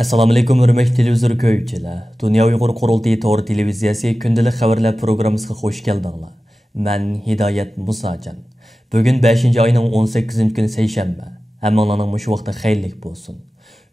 Assalomu alaykum hurmatli televizor ko'ruvchilar. Dunyo Uyg'ur qurultiyi to'g'ri televiziyasi kundalik xabarlar programmasiga xush keldinglar. Men Hidoyat Musajon. Bugun 5-oyning 18-kuni seshanba. Hammanglarning mush vaqti xayrlik bo'lsin.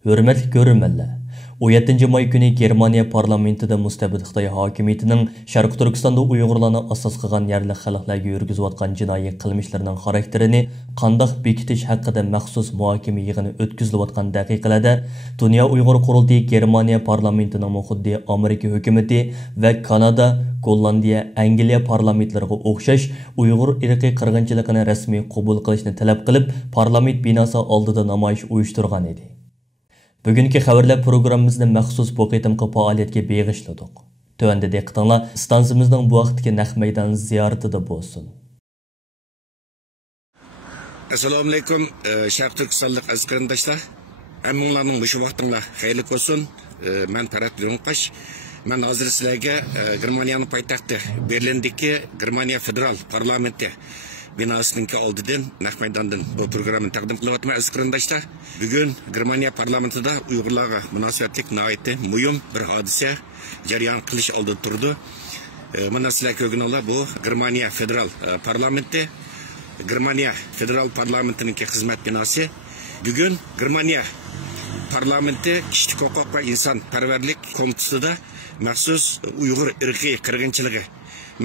Hurmatli ko'ruvchilar, 17 may kuni Germaniya parlamentida mustabid Xitoy hokimiyatining Sharq Turkistonda Uyg'urlarni asos qilgan yerli xalqlarga yurgizayotgan jinoiy qilmishlarining xarakterini qandoq bekitish haqida maxsus muhokama yig'ini o'tkazilayotgan daqiqalarda Dunyo Uyg'ur qurultiyi Germaniya parlamentining xuddi Amerika hukumati va Kanada, Gollandiya, Angliya parlamentlariga o'xshash Uyg'ur irqiy qirg'inchiligini rasmiy qabul qilishni talab qilib, parlament binosi oldida namoyish uyushtirgan edi. Bugungi xabarlar programmamizni maxsus bu qitimqi faoliyatga beg'ishladik. Tövəndə diqqətinizlər stansiyamızın bu vaqtdagi naq maydon ziyoratida bo'lsin. Assalomu alaykum, Sharq Turkistonlik aziz qarindoshlar. Hammanglarning shu vaqtinglar xayrli bo'lsin. Men Farhod Yunqash. Men hozir sizlarga Germaniyaning poytaxti Berlindagi Germaniya federal parlamenti binosining oldidan naq maydondan bu programmani taqdim qilyapman aziz qarindoshlar. Bugun Germaniya parlamentida Uyg'urlarga munosabatlik nihoyatda muhim bir hodisa jarayon qilish oldida turdi. Mana sizlar ko'rganlar bu Germaniya federal parlamenti, Germaniya federal parlamentining xizmat binosi. Bugun Germaniya parlamenti kishilik huquq va inson parvarlik komitetida maxsus Uyg'ur irqiy qirg'inchiligi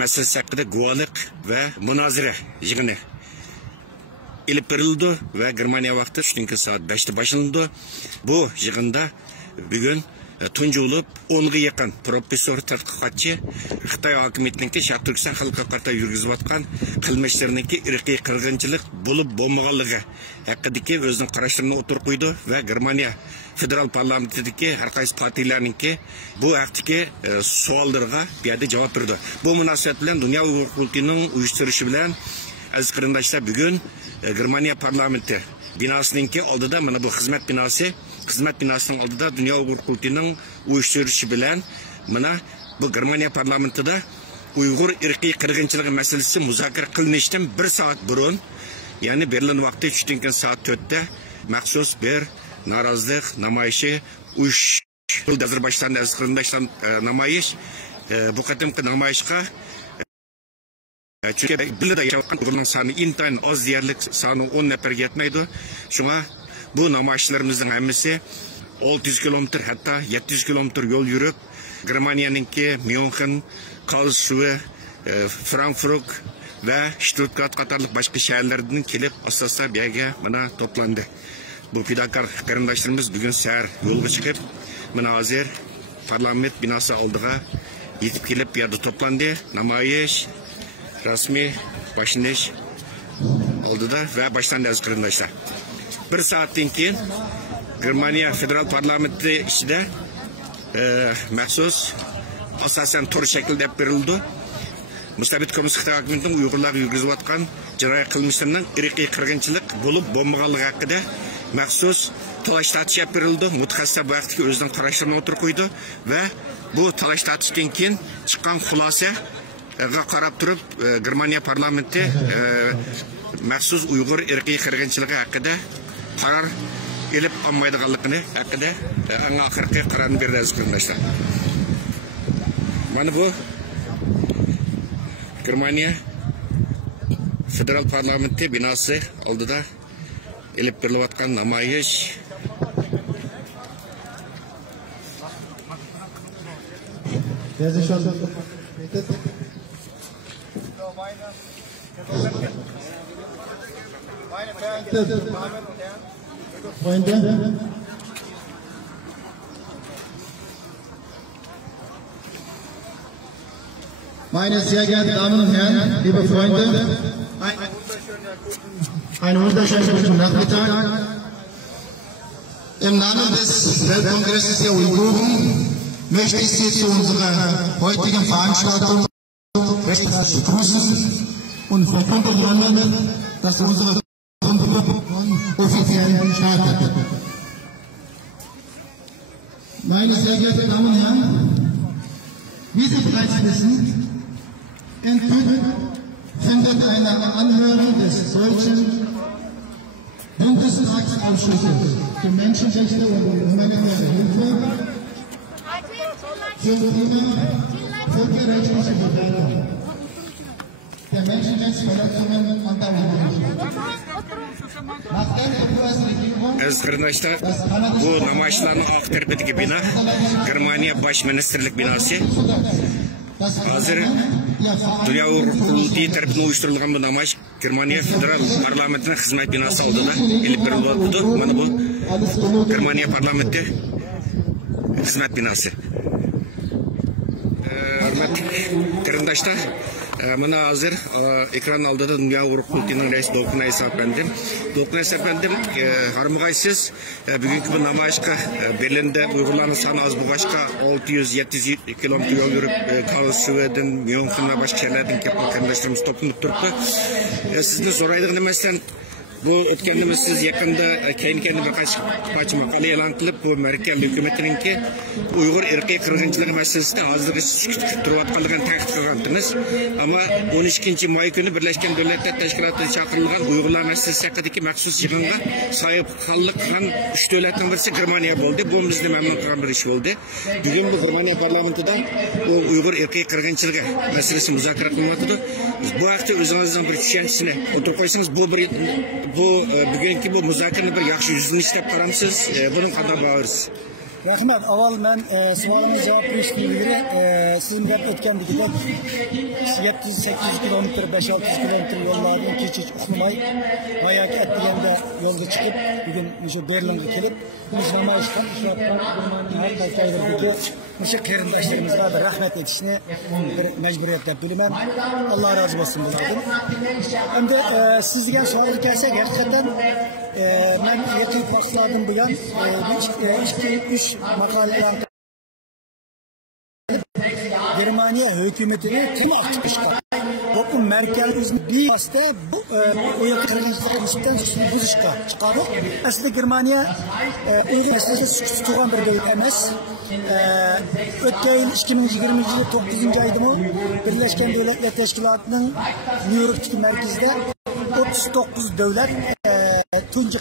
masalasi haqida guvohlik va munozara yig'ini ilib berildi va Germaniya vaqti tushki soat 5 da boshlandi. Bu yig'inda bugun tunji bo'lib 10 ga yaqin professor tadqiqotchi Xitoy hokimiyatining Sharq Turkiston xalqiga qarata yurgizayotgan qilmishlarining irqiy qirg'inchilik bo'lib bo'lmaganligi haqidagi o'zining qarashlarini o'tirib qo'ydi va Germaniya federal parlamentidagi har qaysi partiyalarningki bu haqdagi savollarga bu yerda javob berdi. Bu munosabat bilan Dunyo Uyg'ur qurultiyining uyushtirishi bilan aziz qarindoshlar bugun Germaniya parlamenti binosining oldida mana bu xizmat binosining oldida Dunyo Uyg'ur qurultiyining uyushtirishi bilan mana bu Germaniya parlamentida Uyg'ur irqiy qirg'inchiligi masalasi muzokara qilinishidan 1 soat burun, ya'ni Berlin vaqti tushki soat 4 da maxsus bir norozilik namoyishi uyushtirildi. Ozarbayjonda aziz qarindoshlar namoyish bu qatimqi namoyishga çünkü bildirde yaşayan Uygurların sani intayin az diyerlik sani 10 neferge yetmeydi. Şuna bu namayışlarımızın hemmesi 600 kilometre hatta 700 kilometre yol yürüp Germaniyanınki München, Karlsruhe, Frankfurt ve Stuttgart katarlık başka şehirlerden kelip asaslar bir yerge bana toplandı. Bu fidakar qarindoshlarimiz bugün seher yolga çıkıp bana hazır parlament binası olduğa yetip kelip bir yerde toplandı. Namoyish rasmi başlanış olduda ve başlandı aziz qarindoshlar. 1 saatdan keyin Germaniya federal parlamenti içinde maxsus asasen tur şekilde berildi. Mustabid Komünist Xitoy hokimiyatining Uyg'urlarga yurgizayotgan jinoiy qilmishlarining irqiy qirg'inchilik bo'lib bo'lmaganligi haqida maxsus talash tartish berildi. Mutaxassislar bu vaqtga o'zining qarashlarini o'tirib qo'ydi va bu talash tartishdan keyin chiqqan xulosa qarab turib Germaniya parlamenti maxsus Uyg'ur irqiy qirg'inchiligi haqida qaror elib olmaydiganligini haqida eng oxirgi qarorni berdi aziz qarindoshlar. Mana bu Germaniya federal parlamenti binosi oldida elib berilayotgan namoyish Meine sehr geehrten Damen und Herren, liebe Freunde, einen wunderschönen guten Nachmittag. Im Namen des Weltkongresses der Uiguren möchte ich Sie zu unserer heutigen Veranstaltung recht herzlich begrüßen und verkünden, dass unsere Konferenz offiziell startet. Meine sehr geehrten Damen und Herren, wie Sie bereits wissen, findet eine Anhörung des Deutschen Bundestagsausschusses für Menschenrechte und humanitäre Hilfe, für völkerrechtliche Bewertung der Menschenrechtsverletzungen an der Ukraine. Arkadaşlar, bu namaçların aktarıdaki bina Germaniya Baş Ministerlik binası. Hazır Dünya Kurultayı tarafından uyuşturulgan bu namaç Germaniya Federal Parlamentinin hizmet binası aldılar. İlk bir oldu. Bana bu Germaniya Parlamenti hizmet binası. Kardeşler, bana hazır ekran aldı da Dünya Kurultayı'nın reis Dokun Esa Efendim. Dokun Esa Efendim, harmagaysız bugünkü bu namaçka Berlin'de uygulanan sanı az bu başka 600-700 kilometre yol yürüp Karlsruhe'den, München'e başka şehirlerden yapan kardeşlerimiz toplanıp durdu. Sizden soraydığım demezsen bu ötkendimiz siz yakında kendi birkaç makale elan kılıp bu Merkel hükümetinin ki Uygur erkek kırgınçılığı meselesinde hazırlığı duruvatkalığını takip kılgandınız. Ama 12. May günü Birleşken Devletler Teşkilatı çağırılgan Uygurlar meselesi hakkındaki maksus yığınga sahip kallık kılan 3 devletten birisi Germaniya oldu. Bu bizde memnun kılan bir iş oldu. Bugün bu Germaniya parlamentida o Uygur erkek kırgınçılığı meselesi müzakere kılınmadıdır. Bu hafta özünüzden bir düşüncesine oturup koysanız bu bugünkü bu müzakerenin bir yaxşı yüzünü işlep karamsız. Bunun kadar bağırız. Rahmet, avval men sualınız cevap verişkileri sizin gap ötkendikide 700-800 kilometre, 5-600 kilometre yollardan keçiş uxlamay bayağı etdigende yolga çıkıp bugün şu Berlin'e kelip biz namayışkan işlatkan her kalkaylardaki şu qarindoshlarımızga da rahmet etishni bir mecburiyet deb bilaman. Allah razı olsun bulardan. Endi siz degan savolga kelsak, hakikaten men yetib vaqtlardan buyon 2-3 maqolalar Germaniya hükümetini kim aktifleşti? Bu Merkel'in bir hasta bu Uygur kırgınçılıktan buzuşka çıkardı. Aslında Germaniya Uygur meselesi tutulan bir devlet emas. Ötken yıl 2020 yılı 9. ayda mı Birleşken Devletler Teşkilatı'nın New York'taki merkezde 39 devlet tuncu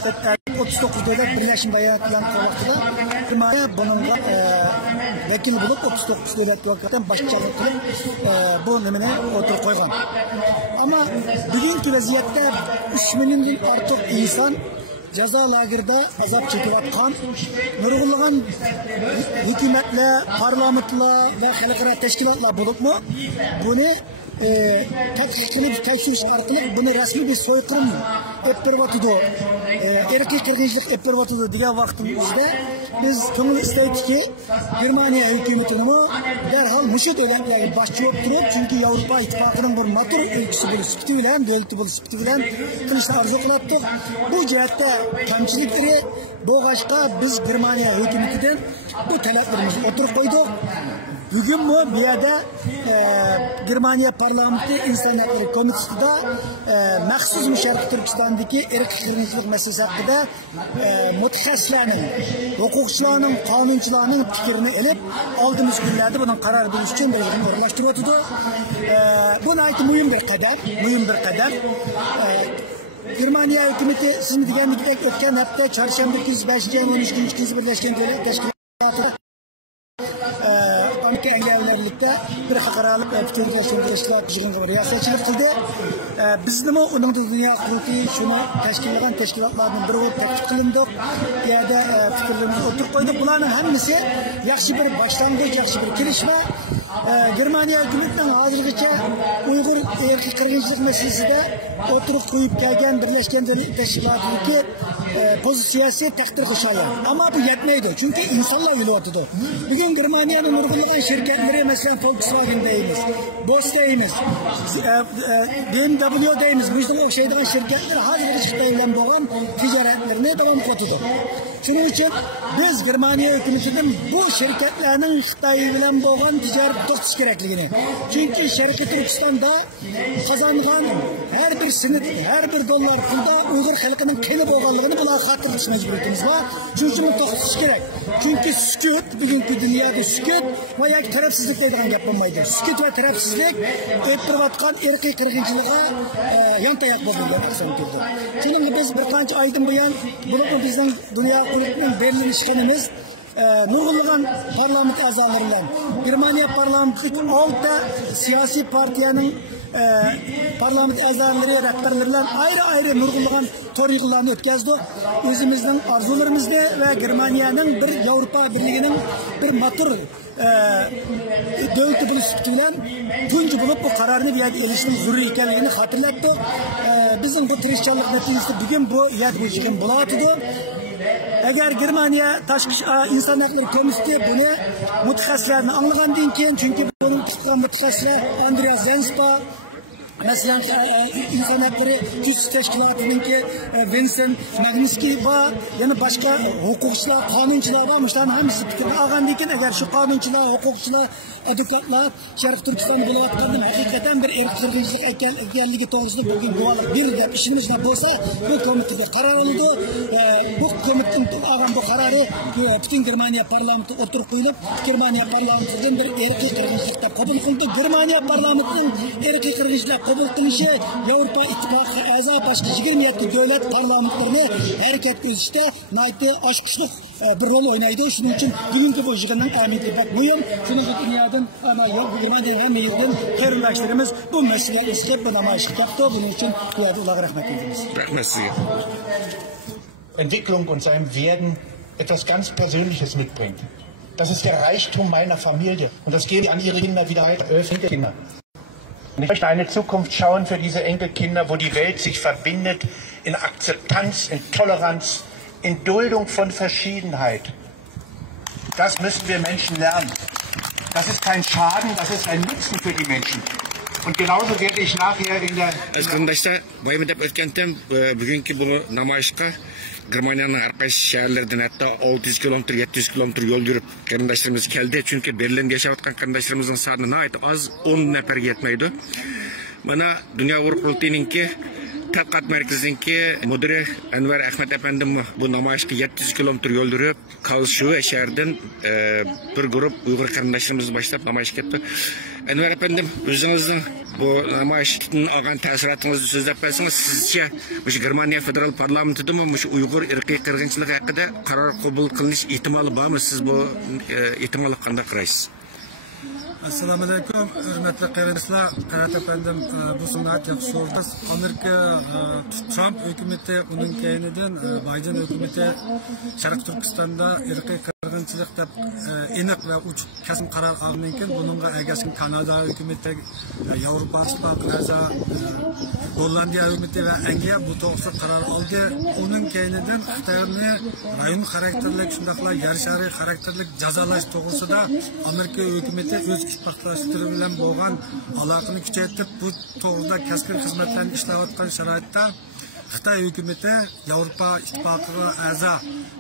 39 devlet birleşim bayanatlarını kovaktı. Germaniya bununla vekil bulup 39 devlet yollardan başçılık kılıp bu nemine oturup koygan. Ama bugünkü vaziyette 3 milyondan artık insan ceza lagerda azap çekivatkan, nurgulluğun hükümetle, parlamentla ve halkara teşkilatla bulup mu bunu tekşiriş arkalık bunu resmi bir soykırım eppervatıdı. Erkek kırgınçlık eppervatıdı diye vaktimizde biz köngül isteydik ki Germaniya hükümetini derhal müşet devletleri başçı oturup çünkü Avrupa İttifakı'nın bir NATO ülkesi bulup sıkıntı bilen, devleti bulup sıkıntı bilen kılıçla arzu kılattık. Bu cihette kamçilikleri boğaçta biz Germaniya hükümetinden bu taleplerimizi oturup koyduk. Bugün bu bir yerde Germaniya Parlamenti İnsan Hakları Komitesi'de məxsus Şərqi Türkistan'daki erkek kırgınçılık meselesi hakkında mütehassislerin, hukukçularının, kanuncularının fikrini elip aldığımız günlerde bunun karar buluş için bir yığını uğurlaştırıyordu. Bu ait mühim bir kadar. Germaniya hükümeti sizin digenlikte ötken hafta çarşamba 5. ayın 13. günü Birleşken Devletler Teşkilatı Amerika engellilerlikte bir hakaralık fikirleştirme teşkilat yığınına riyasetçilik kıldı. Bizim onun Dünya Kurultayı şunu teşkillagan teşkilatlardan biri olup teklif kılındık. Ya da fikirlerimizi oturup koyduk. Bunların hepsi yaxşı bir başlangıç, yaxşı bir gelişme. Germaniya hükümetinden hazırlıkça Uygur erkek kırgınçılık meselesinde oturup koyup gelgen Birleşken Devletler Teşkilatı'ndaki pozisyası takdir kışalar. Ama bu yetmeydi. Çünkü insanlar yürüyordu. Bugün Germaniya'nın uygulanan şirketleri mesela Volkswagen deyimiz, Bosch deyimiz, BMW deyimiz. Bu yüzden o şeyden şirketler hazır çıktığıyla boğan ticaretlerine devam kotudu. Şunun için biz Germaniya hükümetinin bu şirketlerinin Xitay'la boğan ticaret toxtuş gerekliğini. Çünkü Şərqi Türkistan'da kazanılan her bir sinit, her bir dolar pulda Uygur halkının keli boğanlığını buna hatırlamış mecburiyetimiz var. Çünkü bunu toxtuş gerek. Çünkü sükut, bugünkü dünyada sükut veya tarafsızlık deydiğen yapılmaydı. Sükut ve tarafsızlık öptürüvatkan erkek kırgınçılığa yan tayak bozulgan aksan kirdi. Çünkü biz birkaç aydan buyan bunu bizden Dünya vakolatının belirlenişkenimiz nurgulluğun parlament azalarıyla Germaniya parlamentlik 6 siyasi partiyanın parlament azaları, rahbarlarıyla ayrı nurgulluğun toriyğularını ötkazdı. Özümüzün arzularımızda ve Germaniyanın bir Avrupa Birliği'nin bir matur devleti buluştuğuyla tuncu bulup bu kararını bir yerde erişinin zürri ekanligini hatırlattı. Bizim bu tirişçilik neticesinde bugün bu yad bu bulatıdı. Eğer Germaniya insan hakları komisyonu bunu mutaxassislarni anlagandan keyin, çünkü bunun mutaxassislar Andreas Zenspa, mesela insan hakları küçük teşkilatınınki Vincent Magnitsky var, yani başka hukukçular, kanuncular varmışlar, hamısı fikrini algandan keyin eğer şu kanuncular, hukukçular, advokatlar Şarkı Türkistan'da bulavatkandım hakikaten bir erk kırgınçılık ekanligi toğrusunda bugün guvalık bir de işimiz bolsa bu komitede karar oldu. Bu komitenin algan bu kararı bütün Germaniya parlamenti oturup koyulup Germaniya parlamentinin bir erk kırgınçılıkta kabul kıldı. Germaniya parlamentinin erk kırgınçılık kabul kılışı Avrupa İttifakı a'zo başka 27 devlet parlamentlerini hareket etişte nayti aşkışlık bir rol oynaydı. Şunun için bugünkü bu yığının ahmiyeti pek mühim. Şunun için dünyadan ama Germaniya hem yıldan hayırlaşlarımız bu meseleyi istep ve namayışık yaptı. Bunun için Allah'a rahmet ediniz. Rahmet size. Entwicklung und seinem Werden etwas ganz Persönliches mitbringt. Das ist der Reichtum meiner Familie. Und das gebe ich an ihre Kinder wieder weiter, 11 Enkelkinder. Und ich möchte eine Zukunft schauen für diese Enkelkinder, wo die Welt sich verbindet in Akzeptanz, in Toleranz, in Duldung von Verschiedenheit. Das müssen wir Menschen lernen. Das ist kein Schaden, das ist ein Nutzen für die Menschen. Und genauso werde ich nachher in der... Arkadaşlar, bayım edip ötkendim, bugünkü bu namayışka Germaniyanın arkadaş şehirlerden hatta 600 kilometre, 700 kilometre yol yürüp kardeşlerimiz geldi. Çünkü Berlin'de yaşavatkan kardeşlerimizin sağlığına ait az 10 nefer yetmeydi. Bana Dünya Avrupa Kurultayı'nınki Tadqiqat merkezininki müdürü Enver Ahmet Efendim bu namayışka 700 kilometre yol yürüp Karlsruhe şehirden bir grup Uygur kardeşlerimiz başlayıp namayış yaptı. Enver Efendim, özünüzün bu namayışın algan təsiratınızı sözlep bersiniz. Sizce Germaniya Federal Parlamento'da mı Uygur irqi qirg'inchilik haqida qaror qabul qilinish ehtimoli bormi? Siz bu ehtimolga qanday qaraysiz? Assalamu alaykum, hurmatli qarindoshlar. Qanat efendim, bu sunnat yaxshi so'rdas. Amerika Trump hukumati uning keyinidan Biden hukumati Sharq Turkistonda irqiy qirg'inchilik deb aniq va uch kasm qaror olgandan keyin buningga ergashgan Kanada hukumati, Yevropa Ittifoqi a'zo Gollandiya hukumati va Angliya bu to'g'risida qaror oldi. Uning keyinidan Xitoyni rayon xarakterlik shundaqla yer shari xarakterlik jazolash to'g'risida Amerika hukumati o'z ittifoqdoshlar bilan bo'lgan aloqani kuchaytirib bu to'g'rida kasbiy xizmatlarni ishlayotgan sharoitda Xitoy hukumati Yevropa Ittifoqiga a'zo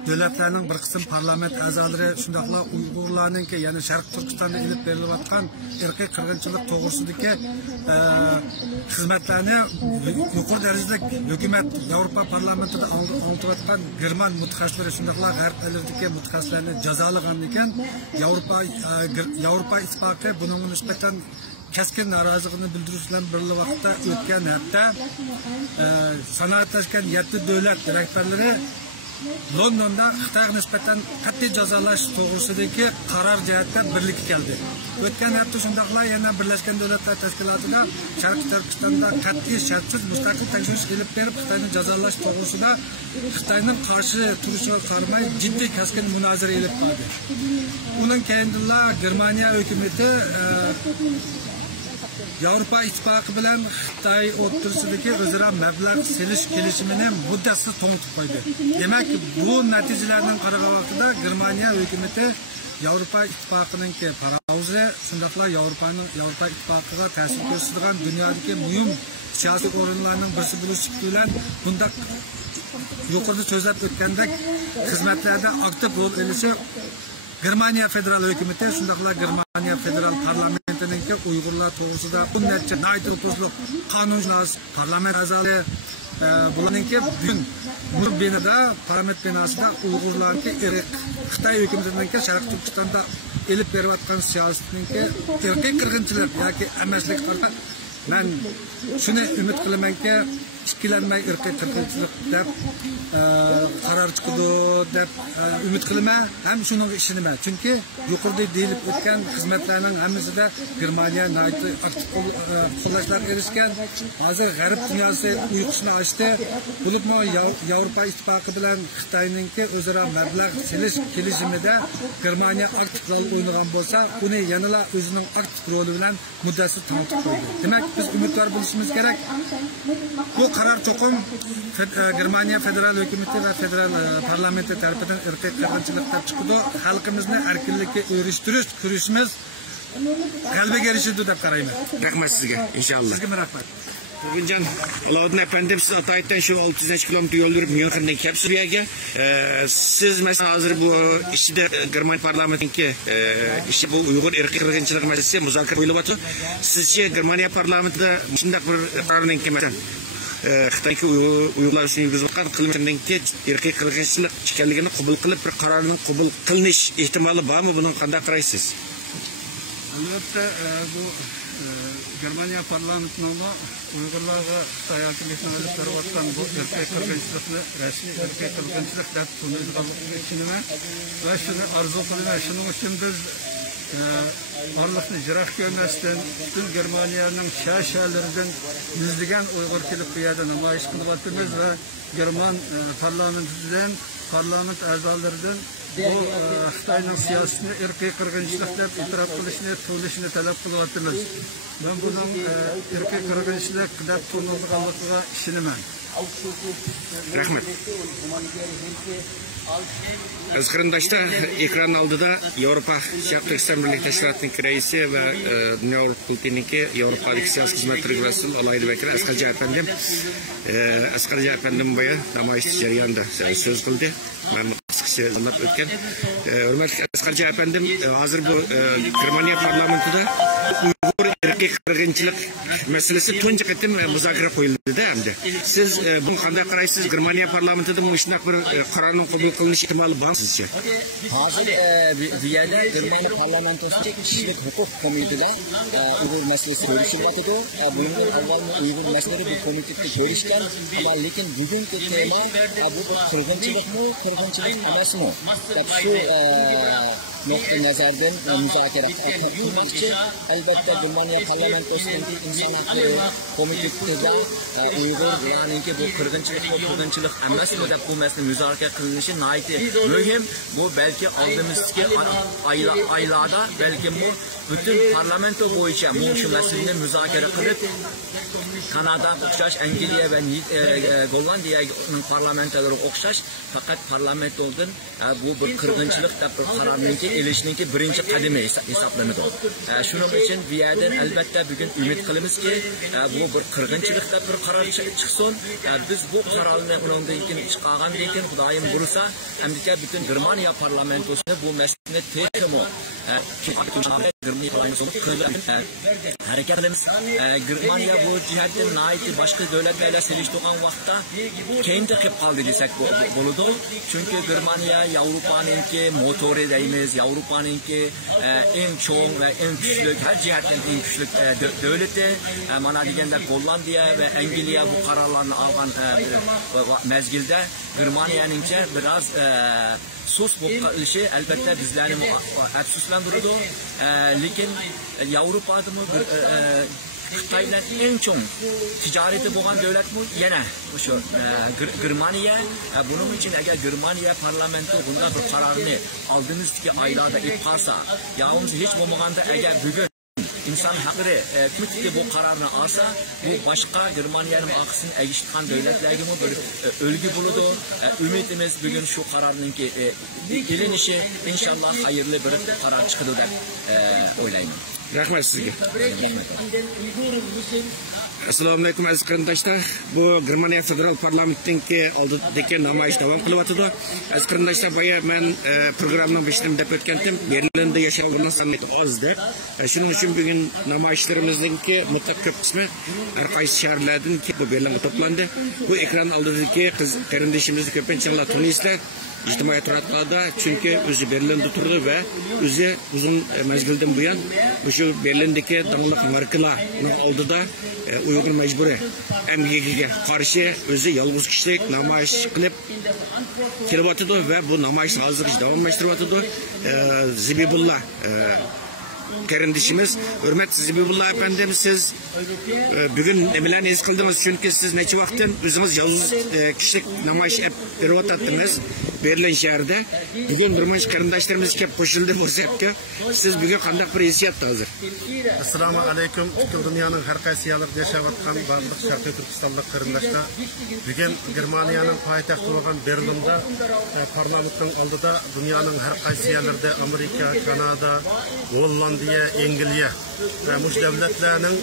davlatlarning bir qism parlament a'zolari shundaqla Uyg'urlarningki, ya'ni Sharq Turkistonda ilib berilayotgan irqiy qirg'inchilik to'g'risidagi xizmatlarni yuqori darajada hukumat Yevropa parlamentida anlatayotgan German mutaxassislari shundaqla g'arb elidagi mutaxassislarni jazolagandan keyin Yevropa Ittifoqi bunga nisbatan keskin noroziligini bildirish bilan bir vaqtda o'tgan hafta sanoatlashgan 7 davlat rahbarlari Londonda Xitoyga nisbatan qat'iy jazolash to'g'risidagi qaror jihatdan birlikka keldi. O'tgan hafta shundaqla yana Birlashgan Davlatlar Tashkilotida Sharq Turkistonda qat'iy shartsiz mustaqil tekshirish olib berib Xitoyni jazolash to'g'risida Xitoyning qarshi turishiga qaramay jiddiy kaskin munozara olib bordi. Uning keyinda Germaniya hukumati Yevropa İttifaqı bilan Xitoy o'rtasidagi o'zaro mablag' selish kelishimini muddatsiz to'xtatib qo'ydi. Demak, bu natijalarning qaragan vaqtida Germaniya hukumati Yevropa İttifoqining parozi, shundaqla Yevropa İttifoqiga ta'sir ko'rsatadigan dunyodagi muhim siyosiy o'rinlarning birisi bo'lishi bilan bunda yuqorida so'zlab o'tgandek xizmatlarda aktiv rol olishi Germaniya federal hukumati shundaqla Germaniya federal parlamentininki Uyg'urlar to'g'risida buncha naytotuzlik qonunlar parlament a'zolari bularninki bugun bu binada parlament binosida Uyg'urlarga Xitoy hukumatininki Sharq Turkistonda elib berayotgan siyosatninki irqiy qirg'inchilik yoki emaslik haqida men shuni umid qilamanki ikkilanmay irqiy qirg'inchilik deb qaror chiqadi deb umid qilaman. Ham shuning ishinaman. Chunki yuqorida deyilib o'tgan xizmatlarning hammasida Germaniya aktiv qo'llashlarga erishgan. Hozir g'arb dunyosi uyqusini ochdi. Bo'libmi Yevropa ittifoqi bilan Xitoyninki o'zaro mablag' selish kelishimida Germaniya aktiv rol o'ynagan bo'lsa, uni yanada o'zining aktiv roli bilan muddasiz tanitib qo'ydi. Demak, biz umidvor bo'lishimiz kerak. Bu qaror cho'qim Germaniya federal hukumati va federal parlamenti tarafidan irqiy qirg'inchilik deb chiqdi. Xalqimizni erkinlikka erishtirish kurashimiz g'alabaga erishadi deb qarayman. Rahmat sizga, inshaalloh. Sizga rahmat. Buguncan Alauddin efendim siz Atay'dan şu 600 kilometre yol yürüp Münken'den Kepsi bir yerge. Siz mesela hazır bu işçide Germanya parlamentindeki işçi bu Uygur erkek kırgınçılık meselesi muzakere koyulup atı. Sizce Germanya parlamentinde şimdi bir kararının ki mesela Xitayki Uygurlar için yürüzülkan kılmışındaki erkek kırgınçılık çıkarlığını kabul kılıp bir kararının kabul kılınış ihtimali var mı? Bunun kanda karayısız? Albatta bu Germaniya parlamentinin Uygurlarga Xitoy hokimiyatini olib berayotgan bu erkak qirg'inchilikni rasmiy erkak qirg'inchilik deb tanilganligini tushunaman va shuni orzu qilaman. Shuning uchun biz orliqni jiroq ko'rmasdan butun Germaniyaning shaharlaridan yuzlagan Uyg'ur kelib bu yerda namoyish qilyapmiz va German parlamentidan parlament a'zolaridan bu Xitoyning siyosatini erkiy qirg'inchilik deb e'tirof qilishni, to'lishini talab qilyapmiz. Men buning erkiy qirg'inchilik deb tanilganligiga ishonaman. Rahmat. Azkırındaşta ekran aldı da Avrupa Şark Türkistan Birlik Teşkilatı'nın reisi ve Dünya Avrupa Kultini'ninki Avrupa'daki siyasi hizmetleri Resul Alaylı Bekir Askarca Efendim boya namayış jarayonida söz qildi. Ben kısaca anlat ötken. Hürmetli Askarca Efendim hazır bu Germaniya parlamentida Uygur erkek qirg'inchilik meselesi tunji qatim muzokara qo'yildi da hamda. Siz bunu qanday qaraysiz? Germaniya parlamentida bu ishni bir qarorning qabul qilinish ehtimoli bormi sizcha? Hozir bu yerda Germaniya parlamentosida kishilik huquq komitida Uygur meselesi ko'rishilyapti. Bundan avval Uygur meselelari bu komiteda ko'rishgan, lekin bugungi tema bu qirg'inchilikmi, qirg'inchilik emasmi? Shu nokta nazardan muzokara qilmoqchi. Albatta Germaniya parlamentosida inson huquqlari komitesida Uyg'urlarningki bu qirg'inchilik emasmi deb bu masala muzokara qilinishi muhim. Bu belki aldığımızdaki aylarda belki bu bütün parlamento bo'yicha şu meseleni muzokara qilib Kanada o'xshash, Angliya va Gollandiyaning parlamentolari o'xshash, faqat parlament oldin bu bir qirg'inchilik deb bir qarorninki elishninki birinchi qadami hisoblanadi. Shuning uchun bu yerdan albatta bugun umid qilamizki, bu bir qirg'inchilik deb bir qaror chiqsin. Biz bu qarorni undan keyin chiqargandan keyin Xudoyim bo'lsa, hamda bütün Germaniya parlamentosida bu masalani texmo harakat qilamiz. Germaniya bu jihatdan naiti boshqa davlatlarga selishtirgan vaqtda kendi qilib qoldi desak bo'ladi. Chunki Germaniya Yevropaninki motori deymiz, Yevropaninki eng cho'ng va eng kuchli, har jihatdan eng kuchli davlati. Mana deganda Gollandiya va Angliya bu qarorlarni olgan mezgilda Germaniyaningcha biroz sus bo'lishi albatta bizlarni afsuslantiradi. Lekin Yevropada Xitoy bilan eng cho'ng tijarati bo'lgan davlat bu yana o'sha Germaniya. Buning uchun agar Germaniya parlamenti bunday bir qarorni oldimizdagi oylarda olib qolsa, yo'g'imiz hech bo'lmaganda agar bugun inson haqlari ko'pchilikka bu qarorni olsa, bu boshqa Germaniyaning orqasini egishtirgan davlatlarga bir o'lgi bo'ladi. Umidimiz bugun shu qarorninki kelinishi inshaalloh xayrli bir qaror chiqadi deb o'ylayman. Rahmat sizga. Assalomu alaykum aziz qarindoshlar. Bu Germaniya federal parlamentidagi oldidagi namoyish davom qilyapti. Aziz qarindoshlar, boya men programmaning beshimda deb o'tgandim. Berlinda yashovchilar soni oz deb. Shuning uchun bugun namoyishlarimizningki mutlaq ko'p qismi har qaysi shaharlardan kelib Berlinga to'plandi. Bu ekran oldidagi qarindoshimizni ko'pincha tanlaysizlar. ijtimoiy taraqqiyotda, chunki o'zi Berlinda turdi va o'zi uzun mezgildan buyon shu Berlindagi dangliq markalarning oldida Uyg'ur majburiy emgigiga qarshi o'zi yolg'iz kishilik namoyish qilib kelyapti va bu namoyish hozirgacha davomlashtiryapti. Zibibullah qarindishimiz, hurmatli Zibibullah efendim, siz bugün nimalarni his qildingiz? Chunki siz necha vaqtdan o'zingiz yolg'iz kishilik namoyish beryaptingiz Berlin shahrida. Bugun bir mancha qarindoshlarimiz kelib qo'shildi bo'lsa-ku, siz bugun qanday bir hissiyatda hozir? Assalomu alaykum. Butun dunyoning har qaysi yerlarida yashayotgan barliq Sharqiy Turkistonlik qarindoshlar, bugun Germaniyaning poytaxti bo'lgan Berlinda parlamentning oldida dunyoning har qaysi yerlarida Amerika, Kanada, Hollandiya, Angliya va mush davlatlarning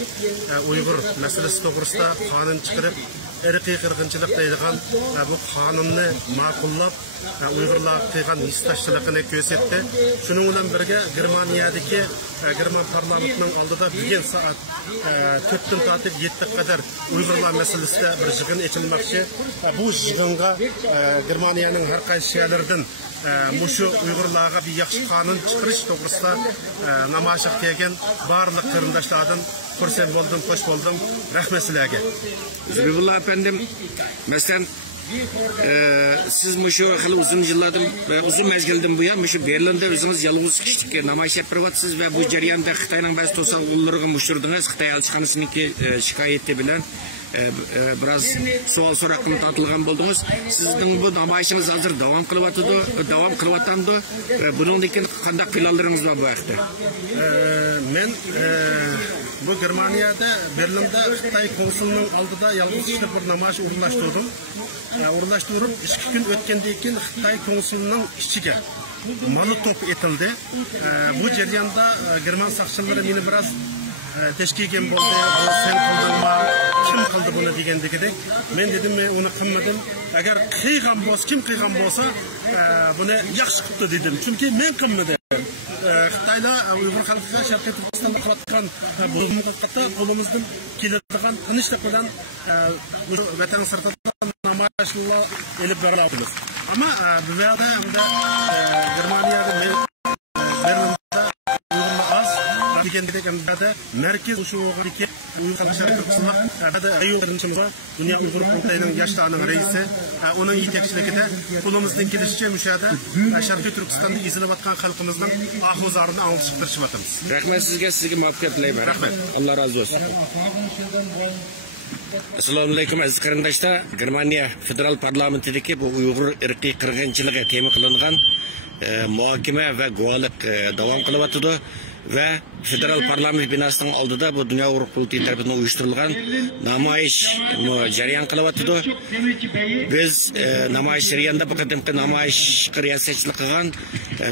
Uyg'ur masalasi to'g'risida qonun chiqarib, irqiy qirg'inchilik deydigan bu qonunni ma'qullab Uyg'urlar qilgan hissdoshchiligini ko'rsatdi. Shuning bilan birga Germaniyadagi German parlamentining oldida bugun soat 4dan tortib 7 qadar Uyg'urlar masalasida bir yig'in ochilmoqchi. Bu yig'inga Germaniyaning har qaysi shaharlaridan mushu Uyg'urlarga bir yaxshi qonun chiqarish to'g'risida namoyish qilgan barliq qarindoshlardan xursand bo'ldim, xo'sh bo'ldim. Rahmat sizlarga. Zibibullah efendim, masalan siz mushu hali uzun yillardan, uzun mezgildan buyon mushu Berlinda o'zingiz yolg'iz kishilik namoyish qilib yuribsiz va bu jarayonda Xitoyning ba'zi to'sqinlariga mushirdingiz. Xitoy elchixonasiniki shikoyati bilan biraz savol so'roqqa tortilgan bo'ldingiz. Sizning bu namoyishingiz hozir davom qilyapti. Buningdan keyin qanday planlaringiz bor bu haqda? Men bu Germaniyada Berlinda Xitoy konsulining oldida yolg'iz kishilik bir namoyish o'rinlashtirdim. O'rinlashtirib 2 kun o'tgandan keyin Xitoy konsulining ichiga molotov etildi. Bu jarayonda German saqchilari meni biraz teşkiken bo'ldi, bu sen qildingmi, kim qildi buni degandagidek. Men dedim, men uni qilmadim. Agar qilgan bo'lsa, kim qilgan bo'lsa, buni yaxshi qildi dedim. Chunki men qilmadim. Xitoylar Uyg'ur xalqiga Sharqiy Turkistonda qilayotgan bu muvaffaqiyatda qo'limizdan keladigan tinchlik bilan vatan sirtida namoyishlar elib boramiz. Ammo bu yerda Germaniyada Berlinda degendek merkez şu oradaki Uyg'ur Sharqiy Turkistonda ayollarımızda Dünya Uyg'ur Qurultayining yoshlarning raisi, onun yetakchiligida qo'limizdan kelishicha mushada Sharqiy Turkistonda ezilayotgan xalqimizning ahmozarini anglashib tirishyapmiz. Rahmat sizga muvaffaqiyat tilayman. Rahmat. Alloh razı olsun. Assalomu alaykum aziz qarindoshlar. Germaniya federal parlamentidagi bu Uyg'ur irqiy qirg'inchiligi tema qilingan muhokama va guvohlik davom qilyapti. Ve federal parlament binasının oldida bu Dünya Uyg'ur Qurultayi tarafidan uyushtirilgan namoyish jarayon qilyapti. Biz namoyish jarayonida bu qadimgi namoyishga riyosatchilik qilgan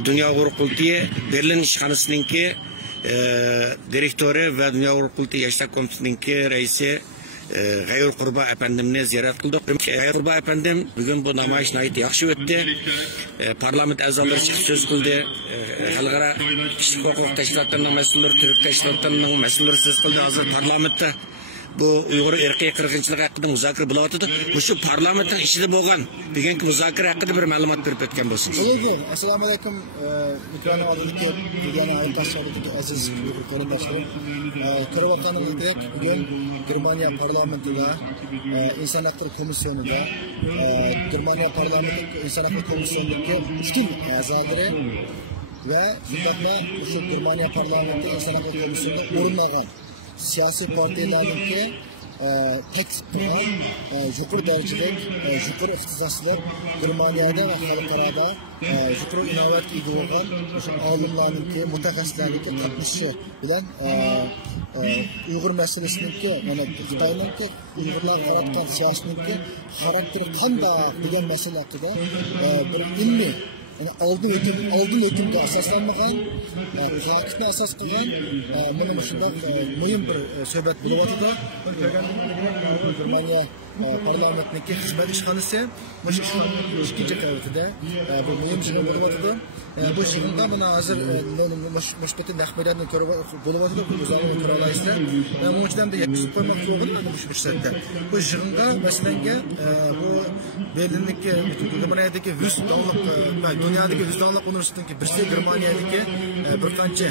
Dünya Uyg'ur Qurultayi Berlin ishxonasininki direktori va Dünya Uyg'ur Qurultayi yoshlar komitetininki raisi G'ayur Qurba efendimni ziyorat qildik. G'ayur Qurba efendim bugün bu namoyish nihoyatda yaxshi o'tdi. Parlament a'zolari chiqib so'z qildi. Xalqaro kishilik huquq tashkilotlarining mas'ullari, Türk tashkilotlarining mas'ullari so'z qildi. Hozir parlamentda bu Uyg'ur irqiy qirg'inchilik haqida muzokara bo'lyapti. Shu parlamentning ichida bo'lgan bugungi muzokara haqida bir ma'lumot berib o'tgan bo'lsangiz. Assalomu alaykum. Mikrofonni oldidagi yana o'rtoqlardagi aziz Uyg'ur qarindoshlarim. Ko'rayotganingizdek, bugun Germaniya parlamentida inson huquqlari komissiyasida Germaniya parlamenti inson huquqlari komissiyasiga butun a'zolari va shundaqla shu Germaniya parlamenti inson huquqlari komissiyasida o'rin olgan siyosiy partiyalarningki teklif qilgan yuqori darajalik, yuqori ixtisoslar Germaniyada va xalqaro yuqori innovatga ega bo'lgan o'sha olimlarningki, mutaxassislarningki qatnashishi bilan Uyg'ur masalasiningki, mana Xitoyninki Uyg'urlar qaratgan siyosatningki xarakteri qanday degan masala haqida bir ilmiy aldın hükümde asaslanmagan, fakitni asas qilgan, mana shunday muhim bir suhbat bo'lyapti. Germaniya parlamentniki xizmat ishxonasi mana shu ikkinchi qavatida bu muhim yig'in bo'lyapti. Bu yig'inda mana hozir mushbeti naqblarni ko'rib bo'lyapti. O'zlarini ko'ra olasizlar. Mana o'shadan da yakishib qo'ymoqchi bo'ldim bu fursatda. Bu yig'inga masalanga bu Berlinniki Germaniyadagi 100 donliq va dunyodagi 100 donliq universitetniki birsi Germaniyadagi bir qancha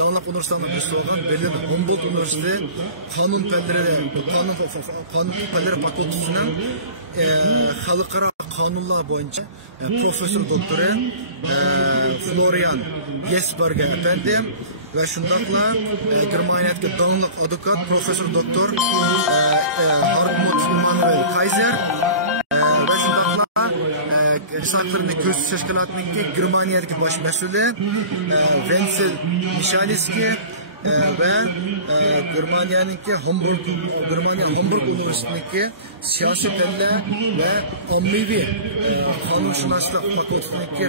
donliq universitetlarning birisi bo'lgan Berlin Humboldt universiteti qonun fanlari fakultetining xalqaro qonunlar bo'yicha professor doktori Florian Jesberger efendim ve şundakla Germaniyadagi donliq advokat professor doktor Hartmut Manuel Kaiser ve şundakla Risaklarını Köz Teşkilatı'nınki Germaniyadagi baş mesulü Wenzel Michalski ve Germaniyanınki Hamburg Üniversitesi'ndeki siyasi feller ve ammevi kanunşünaslık fakültesindeki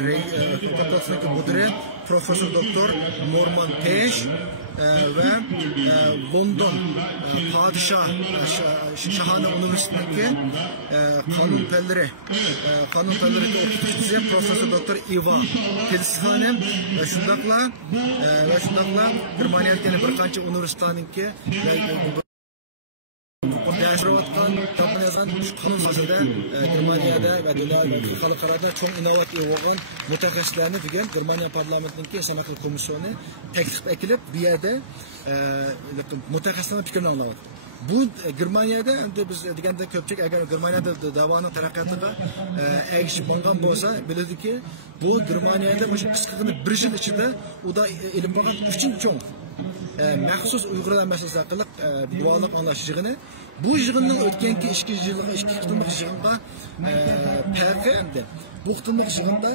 müdürü Profesör Doktor Norman Page ve London Padişah Şahane Üniversitesi'ndeki kanun felleri okuyucusu Profesör Doktor Iva Pilshanem ve şundakla Germaniyadagi bir qancha universitetlarninki yaşırıvatkan, tapın yazan kanun hazırda Germaniyada ve dünyada xalqarada çok inovativ olgan mutaxassislarni degan Germaniya parlamentindeki insan hakları komisyonu teklif ekilip bir yerde mutaxassislarning fikrini anglayapti. Bu Germaniyada biz deganda ko'pchilik agar Germaniyada da'voning taraqqiyotiga ergishib bo'lgan bo'lsa, biladiki, bu Germaniyada o'sha qisqagina 1 yil ichida u da ilib bo'lgan 3-chi cho'ng maxsus Uyg'urlar masalasi haqida duolik anglash yig'ini. Bu yig'inning o'tganki 2 yillik yig'inga farqi endi. Bu qismlik yig'inda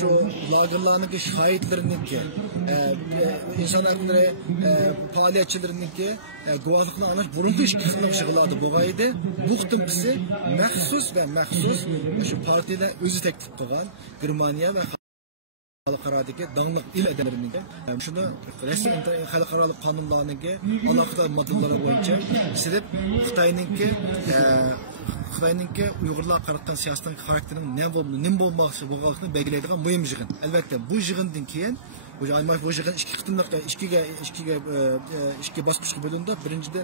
shu lagerlarning shohidlariniki, inson haqlari faoliyatchilariniki guvohlikni olish burungi 2 qismlik yig'inlarda bo'lgan edi. Bu qismisi maxsus shu partiyalar o'zi taklif qilgan Germaniya va xalqaradagi donliq il adamlarining shuni rasmiy xalqaro qonunlarning alohida moddalari bo'yicha silib Xitoyningki Uyg'urlar qaratgan siyosatning xarakterining nima bo'lmoqchi bo'lganligini belgilaydigan muhim yig'in. Albatta bu yig'indan keyin bu yig'in ikki bosqichga bo'lindi. Birinchida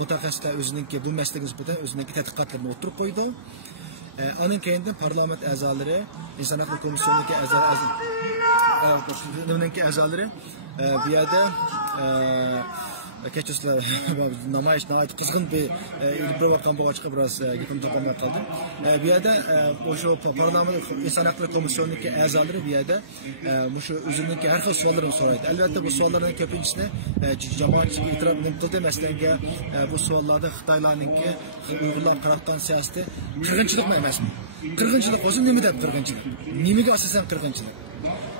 mutaxassislar o'zininki bu masalaga nisbatan o'zininki tadqiqotlarni o'tirib qo'ydi. Onun keyinden parlament a'zolari, inson hakları komisyonidagi a'zolari bu yerda kechasizlar namoyish nihoyat qizg'in bir vaqtdan bo'g'achqa biroz yaqin topolmay qoldim. Bu yerda o'sha parlament inson hakları komisyonidagi a'zolari bu yerda o'sha o'zining har xil savollarini so'raydi. Albatta bu savollarning ko'pinchisini jamoatchiga e'tirof qildi. Masalan, bu savollarda Xitoylarningki Uyg'urlar qaratgan siyosati qirg'inchilikmi emasmi? Qirg'inchilik bo'lsa nima deb qirg'inchilik? Nimaga asosan qirg'inchilik?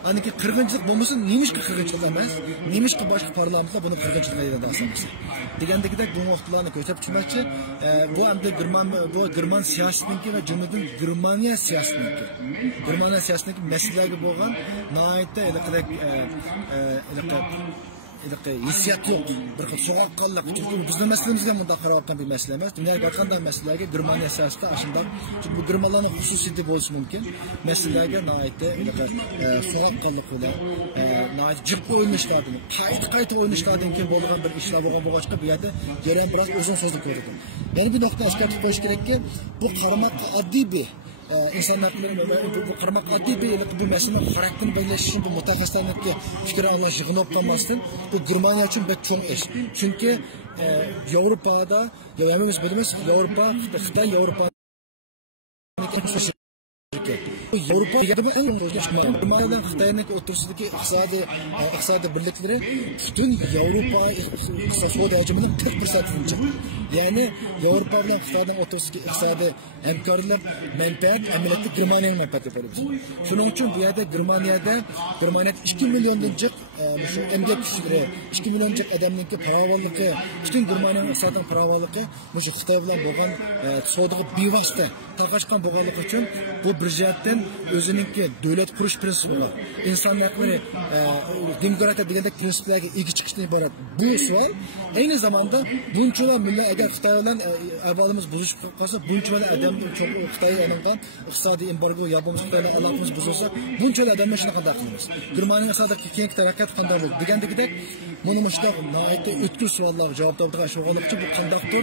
Aniki qirg'inchilik bo'lmasa, nimishki qirg'inchilik emas, nimishki boshqa parlamentlar buni qirg'inchilik deydi asosan. Degandagidek bu nuqtalarni ko'rsatib chiqmoqchi, bu hamda German siyosatniki va jumladan Germaniya siyosatniki masalaga bo'lgan nihoyatda hissiyat yo'q, bir xil so'qqanlik. Chunki bizning masalamizga bunday qarayotgan bir masala emas. Dunyoga boshqa masalalarga Germaniya siyosati ashunday. Chunki bu Germanlarning xususiyati bo'lishi mumkin. Masalalarga nihoyatda so'qqanlik bilan, nihoyat jiq o'yinishlardan, qayta o'yinishlardan keyin bo'lgan bir ishlar bo'lgan bu yerda jarayon biroz uzun so'zli ko'rdi. Yana bir nuqta eslatib qo'yish kerakki, bu qaramoqqa oddiy bir inson haqlari bu qaramoqqa oddiy bu masalaning xarakterini belgilash uchun bu mutaxassislarning fikr anglash yig'ini olib qolmasdan bu Germaniya uchun bir cho'ng ish. Chunki Yevropada, hammamiz bilamiz, Xitoy Yevropaning Yevropa eng Germaniyadan Xitoyning o'rtasidagi iqtisodiy birlikleri butun Yevropa iqtisodiy hajmining 40%. Ya'ni Yevropa bilan Xitoyning o'rtasidagi iqtisodiy hamkorlik manfaat amaliyotda Germaniyaning manfaati bo'lib. Shuning uchun bu yerda Germaniya 2 milliondan jiq şu emgek güçleri 2 milyonca adamınki paravallığı, bütün Germaniyanın iqtisodiyot paravallığı bu Xitoy bilan bo'lgan savdoga bevosita taqashgan bo'lganligi uchun bu bir jihatdan o'zininki davlat qurish prinsipi bor. İnson haqlari demokratiya degandek prinsiplarga ega chiqishdan iborat. Bu savol aynı zamanda bunchalar millat agar Xitoy bilan ahvolimiz buzilib qolsa, bunchalar adam Xitoy alangan iqtisodiy embargo yo bo'lmasa Xitoy bilan aloqamiz buzilsa, bunchalar odamlar shuni qanday qilamiz? Germaniya iqtisodiyoti keng taraqqiyot qanday bo'ldi degandagidek buni mushtoq nihoyatda o'tkir savollarga javob topadigan shug'ullik uchun bu qandaqdir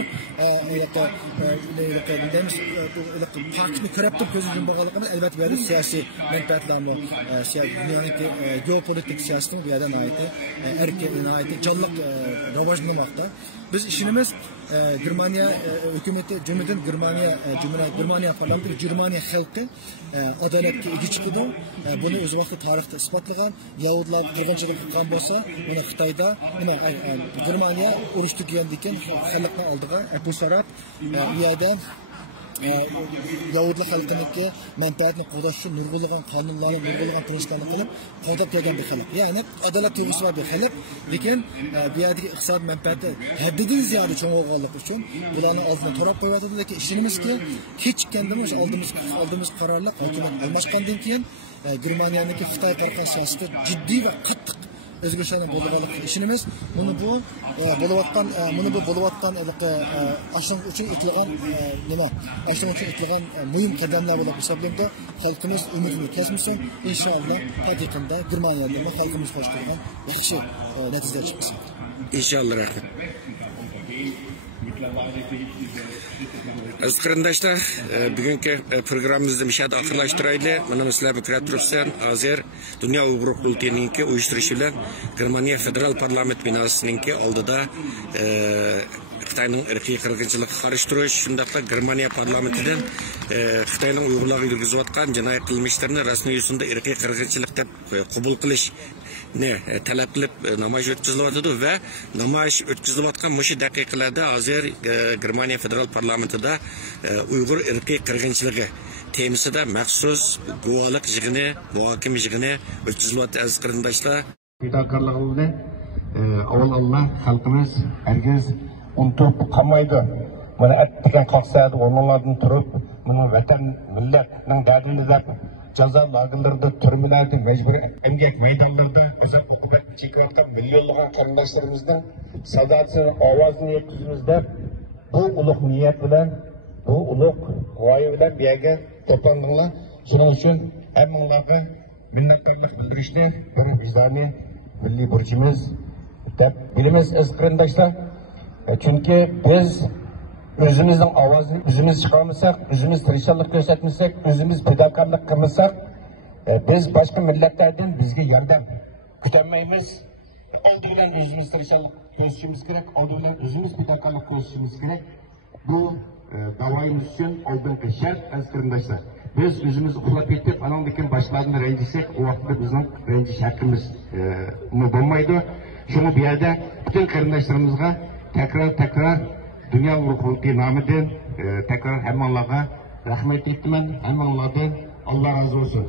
paketni ko'rib turib ko'z yumganligini albatta bu yerda siyosiy manfaatlarni dunyoning geopolitik siyosatini bu yerda nihoyatda erkin nihoyatda jonliq rivojlanmoqda. Biz ishimiz Germaniya hukumati jumladan Germaniya parlamenti Germaniya xalqi adolatga ega chiqdi. Buni o'z vaqtida tarixda isbotlagan. Yahudlar qirg'inchilik qilgan bo'lsa, buni Xitoyda Germaniya urush tugagandan keyin xalqning oldiga bu sarab u yerda Yahudlar xalqiniki manfaatni qo'llash uchun nurg'ulg'an qonunlarni, nurg'ulg'an prinsiplarni qilib qo'llab kelgan bir xalq. Ya'ni adolat tuyg'usi bor bir xalq, lekin bu yerdagi iqtisodiy manfaati haddidan ziyoda cho'ng bo'lganligi uchun bularni oldini to'rab qo'yadi. Lekin ishimizki kechikkandan o'sha oldimiz qarorlar hukumat almashgandan keyin Germaniyaniki Xitoy qarshi siyosati jiddiy va qattiq o'zgarishlarni bo'lganlik ishimiz buni bu bo'layotgan ashung uchun etilgan ashung uchun etilgan muhim qadamlar bo'lib hisoblanadi. Xalqimiz umidini kesmasin. Inshaalloh haqiqatda Germaniyada xalqimiz xo'sh ko'rgan yaxshi natija chiqsin. Inshaalloh rahmat. Aziz qarindoshlar, bugungi programmamizni mishada oxirlashtiraylik. Mana sizlarga ko'rib turibsan, hozir Dunyo Uyg'ur qurultiyininki uyushtirishi bilan Germaniya federal parlament binosininki oldida Xitoyning irqiy qirg'inchilikka qarshi turish, shundaqla Germaniya parlamentidan Xitoyning Uyg'urlarga yurgizayotgan jinoiy qilmishlarni rasmiy yo'sinda irqiy qirg'inchilik deb qabul qilish talab qilib namoyish o'tkazilyotdi va namoyish o'tkazilayotgan mush daqiqalarda hozir Germaniya federal parlamentida Uyg'ur irqiy qirg'inchiligi temasida maxsus guvohlik yig'ini, muhokama yig'ini o'tkazilyapti aziz qarindoshlar. Fidokorligimizni avval Allah xalqimiz hargiz unutib qolmaydi. Mana atdigan qaqsadi o'rmonlardan turib, buni vatan millatning dardini deb jazo lagerlarida, turmalarda, majburiy emgak maydonlarida azob uqubat chekayotgan millionlagan qarindoshlarimizning sadoatini, ovozini yetkazamiz deb bu ulug' niyat bilan, bu ulug' g'oya bilan bu yerga to'plandinglar. Shuning uchun hammanglarga minnatdorlik bildirishni bir vijdoniy milliy burchimiz deb bilamiz aziz qarindoshlar. Chunki biz o'zimizning ovozini o'zimiz chiqarmasak, o'zimiz tirishchilik ko'rsatmasak, o'zimiz fidokorlik qilmasak, biz boshqa millatlardan bizga yordam kutolmaymiz. Oldi bilan o'zimiz tirishchilik ko'rsatishimiz kerak, oldi bilan o'zimiz fidokorlik ko'rsatishimiz kerak. Bu davoyimiz uchun oldingi shart aziz qarindoshlar. Biz o'zimiz uxlab ketib, anandan keyin boshqalarni ranjisak, u vaqtda bizning ranjish haqqimiz bo'lmaydi. Shuni bu yerda butun qarindoshlarimizga takrar Dünya Uyg'ur qurultiyi nomidan takrar hammanglarga rahmat aytaman. Hammanglardan Alloh razı olsun.